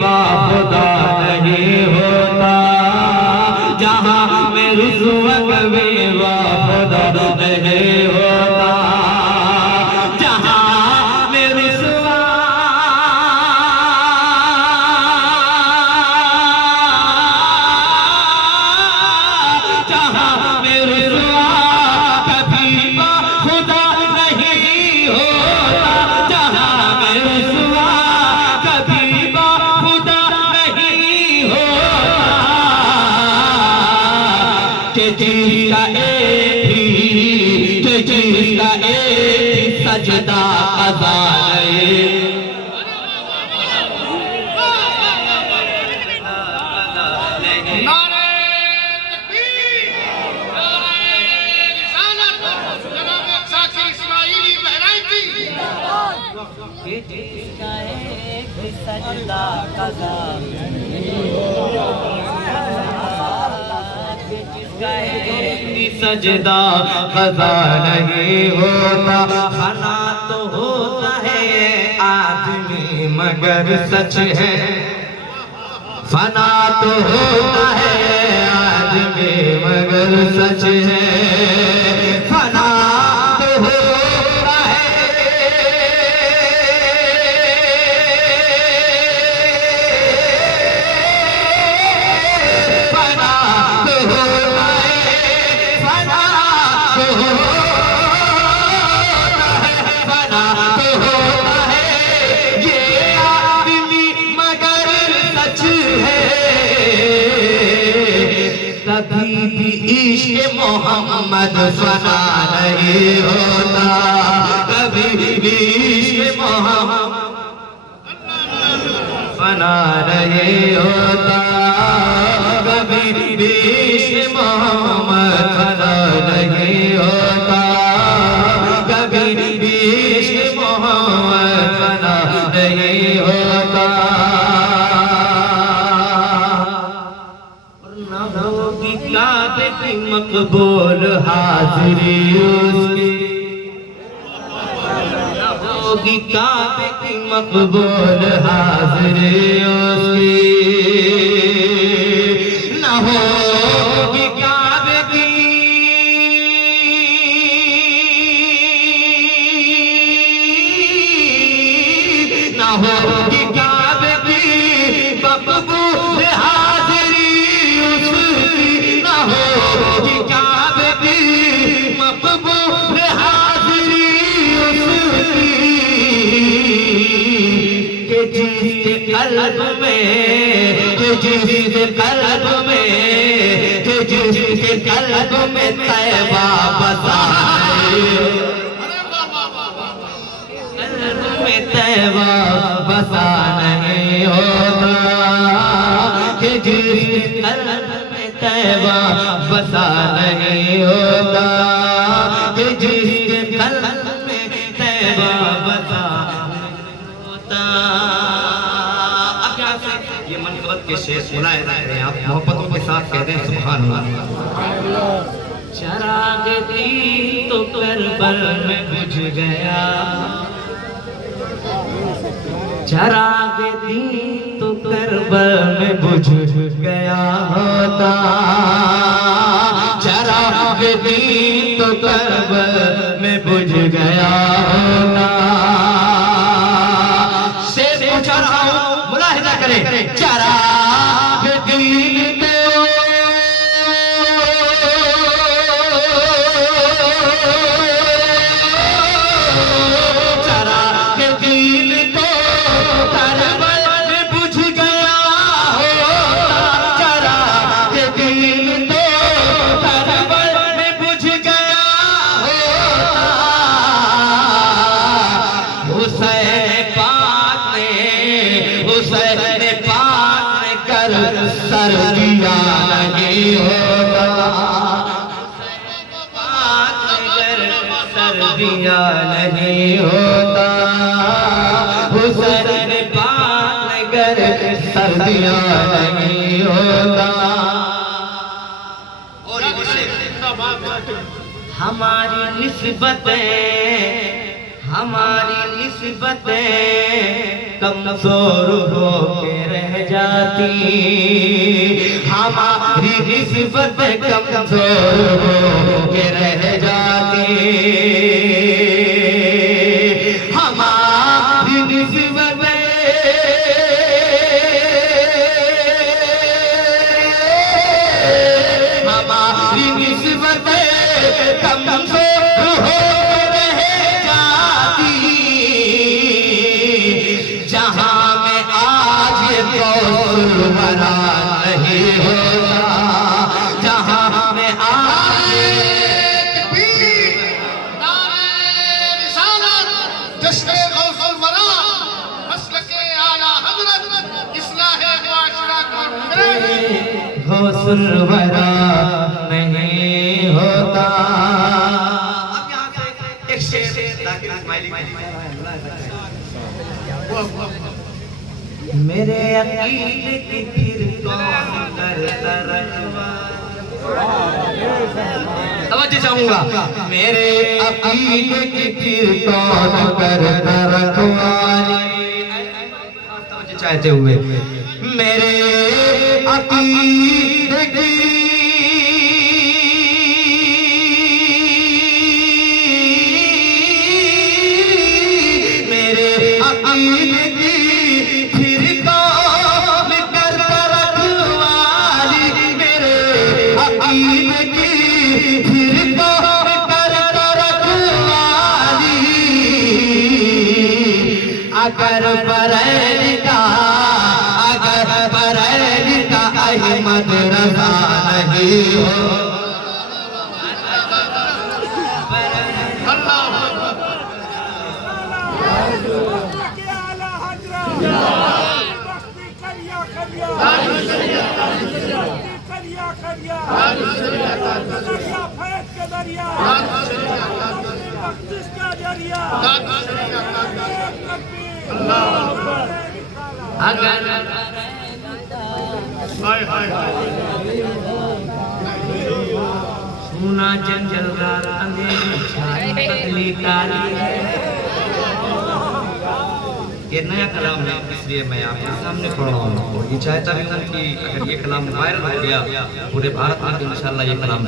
बाखुदा नहीं होता, जहाँ में रुस्वत भी बाखुदा नहीं होता, जहाँ में रुस्वा जहाँ में रुस्वा कभी बाखुदा नहीं होता, जहाँ में रुस्वा कभी बाखुदा नहीं होता, कि जिसका एक सजदा क़ज़ा नहीं। नारे तकबीर, नारे रिसालत, जनाब शाकिर इस्माइली बहराइची। सजदा क़ज़ा सजदा क़ज़ा नहीं होता, फना तो होता है आदमी मगर सच है, फना तो होता है आदमी मगर सच है, फना तो होता है, फना तो होता है, फना तो होता है, ये आदमी मगर सच है, कभी भी इश्क़ मोहम्मद फना नहीं होता, कभी भी इश्क़ मोहम्मद फना नहीं होता, कभी भी इश्क़ मोहम्मद फना नहीं होता, कभी भी इश्क़ मोहम्मद फना नहीं होता। और न होगी काबे की मकबूल हाज़िरी उसकी, न होगी काबे की मकबूल हाज़िरी उसकी, न होगी काबे की न होगी काबे की मकबूल हाज़िरी उसकी, न होगी काबे की मकबूल हाज़िरी उसकी, कि जिसके क़ल्ब में, कि जिसके क़ल्ब में, कि जिसके क़ल्ब में तैबा बसा है, क़ल्ब में तैबा बसा नहीं होता, कि जिसके क़ल्ब में तैबा बसा नहीं होता, कि जिसके क़ल्ब में तैबा बसा नहीं होता। अब क्या ये मनक़बत के शेर बुलाए जा रहे हैं, आप मोहब्बतों के साथ कह दें सुभान अल्लाह। चराग़ दीन तो करबल में बुझ गया, चराग़ दीन तो करबल में बुझ गया होता, चराग़ दीन तो करबल में बुझ गया होता। शेर पूछ रहा हूँ, मुलाहिज़ा करें, चराग़ दीन तो चराग़ दीन तो करबल में बुझ गया होता, चराग़ दीन तो करबल में बुझ गया होता। हुसैन पाक ने कर सर दिया नहीं होता, पाक ने कर सर दिया नहीं होता, हुसैन पाक ने कर सर दिया नहीं होता। और हमारी निस्बतें कमजोर हो के रह जाती, हमारी निस्बत कमजोर हो के रह जाती, हमारी निस्बत हमारी निस्बत कमजोर हो रह जाती, जहां में आज ये कौसर भरा नहीं होता, जहां में आज जश्न गौसुल वरा मसलके आला हजरत इस्लाह मुआशरा कॉन्फ्रेंस गौसुल भरा नहीं होता। अब यहाँ से एक शेर जाकिर इस्माइली मेरे अकीदे की फिर कौन करता रखवा, तवज्जो चाहूंगा, मेरे अकीदे की फिर कौन करता रखवाली, तवज्जो चाहते हुए, मेरे अकीदे की अकीदे की फिर कौन करता रखवाली, मेरे अकीदे की फिर कौन करता रखवाली, अगर बरेली का अहमद रज़ा नहीं हो, सुना जंगल रात अंधेरी छाई पतली तारी है, ये नया कलाम है इसलिए मैं आपके सामने पढ़ रहा हूँ। ये चाहता भी हूँ कि अगर ये कलाम वायरल हो गया पूरे भारत में, इंशाल्लाह ये कलाम